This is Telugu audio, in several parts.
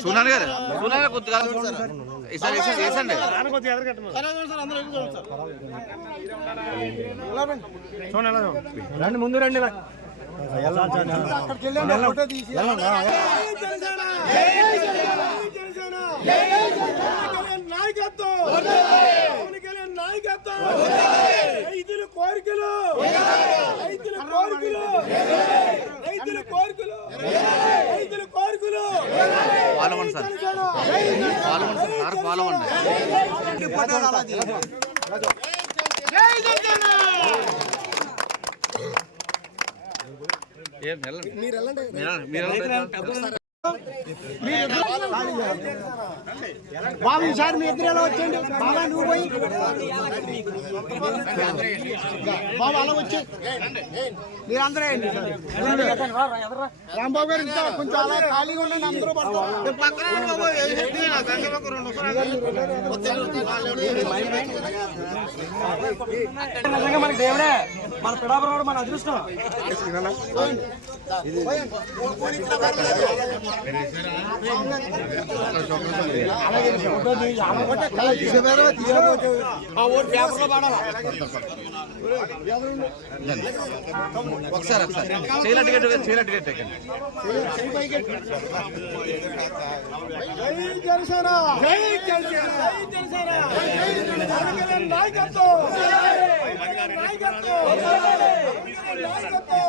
సునాను గారు సునాను కొద్దిగా ఈసారి ఈసారి వేసండి రండి ముందు రండి రైతుల కోరికలు. రైతుల కోరికలు. రైతుల కోరికలు. రైతుల కోరికలు. అవ్వండి సార్. అవ్వండి సార్ వెళ్ళండి. మీరు వెళ్ళండి. మీరు వెళ్ళండి. బాబు ఈసారి మీ ఇద్దరు ఎలా వచ్చేయండి? బాబా నువ్వు పోయి. బాబు అలా వచ్చే. మీరందరూ వేయండి రాంబాబు గారు ఇంకా కొంచెం అలా ఖాళీగా ఉండండి అందరూ పడతారు. నిజంగా మనకి దేవుడే మన పిడాపురం మన అదృష్టం. ఒకసారి ఒకసారి చేయలట్టు గట్టు చేయలట్టు గట్టు నాయకత్వం నాయకత్వం నాయకత్వం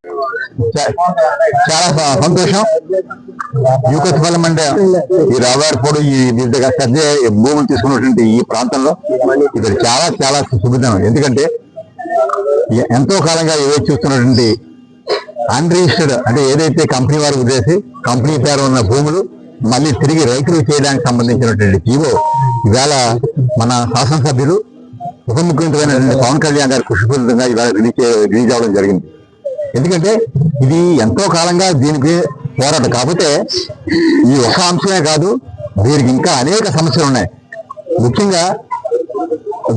చాలా సంతోషం. యూకస్ఫలం అంటే ఈ రావారిపోడు ఈ వివిధ సర్జే భూములు తీసుకున్నటువంటి ఈ ప్రాంతంలో ఇక్కడ చాలా చాలా శుభదినం ఎందుకంటే ఎంతో కాలంగా ఏవైతే చూస్తున్నటువంటి అన్రిజిస్టర్డ్ అంటే ఏదైతే కంపెనీ వారు వదిలేసి కంపెనీ పేరు ఉన్న భూములు మళ్ళీ తిరిగి రైతులు చేయడానికి సంబంధించినటువంటి జీవో ఇవాళ మన శాసనసభ్యులు ఉప ముఖ్యమంత్రి పవన్ కళ్యాణ్ గారి కృషి ఫలితంగా ఇవాళ రిలీజ్ రిలీజ్ అవ్వడం జరిగింది. ఎందుకంటే ఇది ఎంతో కాలంగా దీనికి పోరాటం. కాకపోతే ఈ ఒక అంశమే కాదు వీరికి ఇంకా అనేక సమస్యలు ఉన్నాయి. ముఖ్యంగా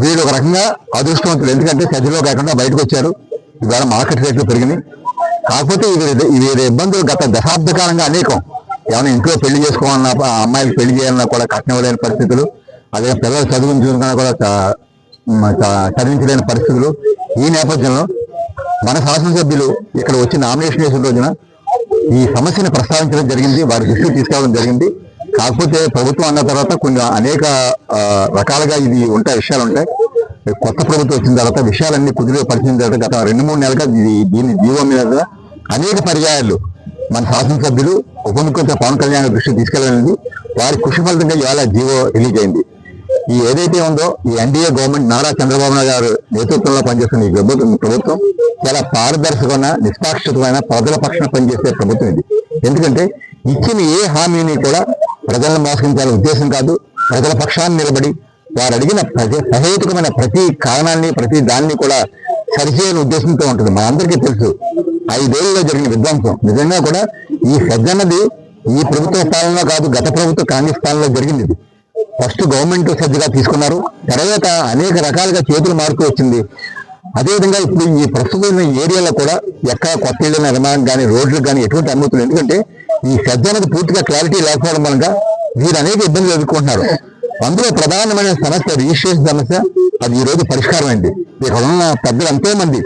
వీరు ఒక రకంగా అదృష్టవంతులు. ఎందుకంటే సజ్జలో కాకుండా బయటకు వచ్చారు. ఇవాళ మార్కెట్ రేట్లు పెరిగినాయి. కాకపోతే వీరి వీరి ఇబ్బందులు గత దశాబ్ద కాలంగా అనేకం. ఏమైనా ఇంట్లో పెళ్ళి చేసుకోవాలన్నా ఆ పెళ్ళి చేయాలన్నా కూడా కట్టినవ్వలేని పరిస్థితులు. అదే పిల్లలు చదువుకున్నా కూడా చదివించలేని పరిస్థితులు. ఈ నేపథ్యంలో మన శాసనసభ్యులు ఇక్కడ వచ్చి నామినేషన్ చేసిన రోజున ఈ సమస్యను ప్రస్తావించడం జరిగింది వారి దృష్టికి తీసుకురావడం జరిగింది. కాకపోతే ప్రభుత్వం అన్న తర్వాత కొన్ని అనేక ఆ, రకాలుగా ఇది ఉంటాయి విషయాలు ఉంటాయి. కొత్త ప్రభుత్వం వచ్చిన తర్వాత విషయాలన్నీ కుదిరి పరిచిన తర్వాత గత రెండు మూడు నెలలుగా ఇది దీని జీవో మీద అనేక పర్యాయాలు మన శాసనసభ్యులు ఉప ముఖ్యమంత్రి పవన్ కళ్యాణ్ దృష్టికి తీసుకెళ్ళాలని వారి కృషి ఫలితంగా ఇవాళ జీవో రిలీజ్ అయింది. ఈ ఏదైతే ఉందో ఈ ఎన్డీఏ గవర్నమెంట్ నారా చంద్రబాబు నాయుడు గారు నేతృత్వంలో పనిచేస్తున్న ఈ ప్రభుత్వం ప్రభుత్వం చాలా పారదర్శకమైన నిష్పాక్షితమైన ప్రజల పక్షాన పనిచేసే ప్రభుత్వం ఇది. ఎందుకంటే ఇచ్చిన ఏ హామీని కూడా ప్రజలను మోసగించాలనే ఉద్దేశం కాదు. ప్రజల పక్షాన్ని నిలబడి వారు అడిగిన ప్రతి సహేతుకమైన ప్రతి కారణాన్ని ప్రతి దాన్ని కూడా సరిచేయని ఉద్దేశంతో ఉంటుంది. మనందరికీ తెలుసు ఐదేళ్ళలో జరిగిన విధ్వంసం. నిజంగా కూడా ఈ సజ్జన్నది ఈ ప్రభుత్వ స్థానంలో కాదు గత ప్రభుత్వ కాంగ్రెస్ స్థానంలో జరిగింది ఫస్ట్ గవర్నమెంట్ సజ్జగా తీసుకున్నారు. తర్వాత అనేక రకాలుగా చేతులు మారుతూ వచ్చింది. అదేవిధంగా ఇప్పుడు ఈ ప్రస్తుతం ఏరియాలో కూడా ఎక్కడ కొత్త ఇళ్ళ నిర్మాణం కానీ రోడ్లు కానీ ఎటువంటి అనుమతులు ఎందుకంటే ఈ సజ్జ అనేది పూర్తిగా క్లారిటీ లేకపోవడం వలన వీరు అనేక ఇబ్బందులు ఎదుర్కొంటున్నారు. అందులో ప్రధానమైన సమస్య రిజిస్ట్రేషన్ సమస్య అది ఈ రోజు పరిష్కారం అయింది ఇక్కడ ఉన్న పెద్దలు ఎంతో మంది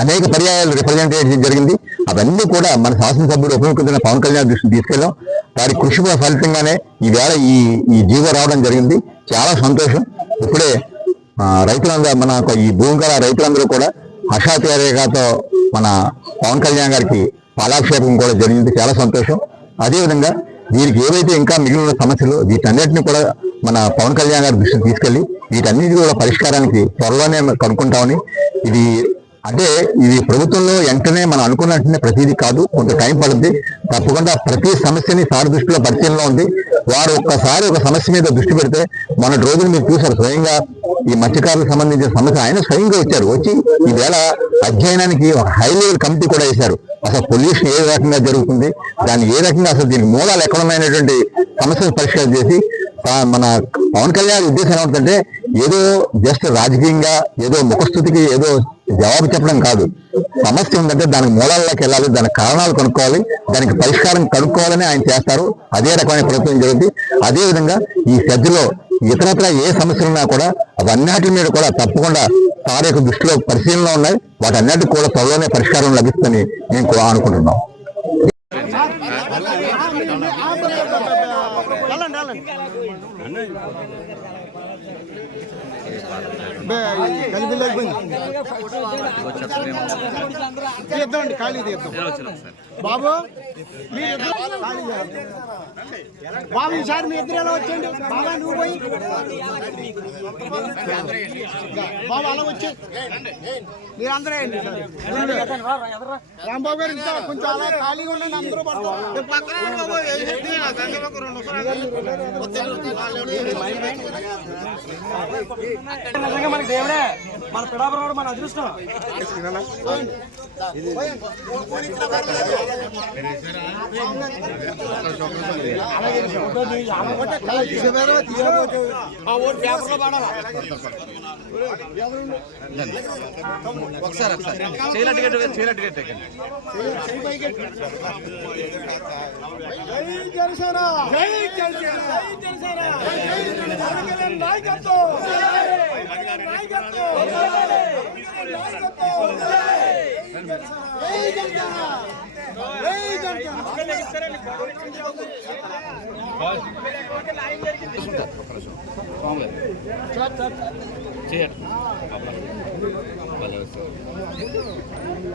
అనేక పర్యాయాలు రిప్రజెంటేషన్ జరిగింది. అవన్నీ కూడా మన శాసనసభ్యుడు ఉపముఖ్యమంత్రి పవన్ కళ్యాణ్ దృష్టికి తీసుకెళ్ళాం. వారి కృషి ఫలితంగానే ఈవేళ ఈ ఈ జీవో రావడం జరిగింది. చాలా సంతోషం. ఇప్పుడే రైతులందరూ మన ఈ భూమి గల రైతులందరూ కూడా హర్షాతిరేకతో మన పవన్ కళ్యాణ్ గారికి పాలాక్షేపం కూడా జరిగింది. చాలా సంతోషం. అదేవిధంగా వీరికి ఏవైతే ఇంకా మిగిలిన సమస్యలు వీటన్నిటిని కూడా మన పవన్ కళ్యాణ్ గారి దృష్టికి తీసుకెళ్ళి వీటన్నిటి కూడా పరిష్కారానికి త్వరలోనే కనుక్కుంటామని ఇది అంటే ఇది ప్రభుత్వంలో వెంటనే మనం అనుకున్నట్టునే ప్రతిదీ కాదు. కొంత టైం పడుద్ది. తప్పకుండా ప్రతి సమస్యని సార్ దృష్టిలో పరిచయంలో ఉంది. వారు ఒక్కసారి ఒక సమస్య మీద దృష్టి పెడితే మొన్నటి రోజులు మీరు చూశారు స్వయంగా ఈ మత్స్యకారులకు సంబంధించిన సమస్య. ఆయన స్వయంగా వచ్చారు. వచ్చి ఈవేళ అధ్యయనానికి ఒక హై లెవెల్ కమిటీ కూడా వేశారు. అసలు పొల్యూషన్ ఏ రకంగా జరుగుతుంది? దాన్ని ఏ రకంగా అసలు దీని మూలాలు ఎక్కడమైనటువంటి సమస్యను పరిష్కారం చేసి మన పవన్ కళ్యాణ్ ఉద్దేశం ఏమంటుందంటే ఏదో జస్ట్ రాజకీయంగా ఏదో ముఖస్థుతికి ఏదో జవాబు చెప్పడం కాదు. సమస్య ఉందంటే దానికి మూలాల్లోకి వెళ్ళాలి దానికి కారణాలు కనుక్కోవాలి దానికి పరిష్కారం కనుక్కోవాలని ఆయన చేస్తారు. అదే రకమైన ప్రభుత్వం జరుగుతుంది. అదే విధంగా ఈ సజ్జలో ఇతరత్ర ఏ సమస్యలు ఉన్నా కూడా అవన్నిటి మీద కూడా తప్పకుండా సార్ యొక్క దృష్టిలో పరిశీలనలో ఉన్నాయి. వాటన్నిటికి కూడా త్వరలోనే పరిష్కారం లభిస్తుందని మేము కూడా అనుకుంటున్నాం. వెళ్ళండి తీద్దామండి ఖాళీ తీద్దాం బాబు మీరు. బాబు ఈసారి మీ ఇద్దరు ఎలా వచ్చేయండి? బాబా నువ్వు పోయి. బాబు అలా వచ్చే. మీరు అందరూ. రాంబాబు గారు ఇంకా కొంచెం అలా ఖాళీగా ఉండండి అందరూ పడతారు నిజంగా మనకి దేవుడే మన పిడాపరాడు మన అదృష్టం ఒకసారి ఒకసారి చేయల టికెట్ చేయల టికెట్ ఎక్కండి నాయకత్వం నాయకత్వం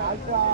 నాయకత్వం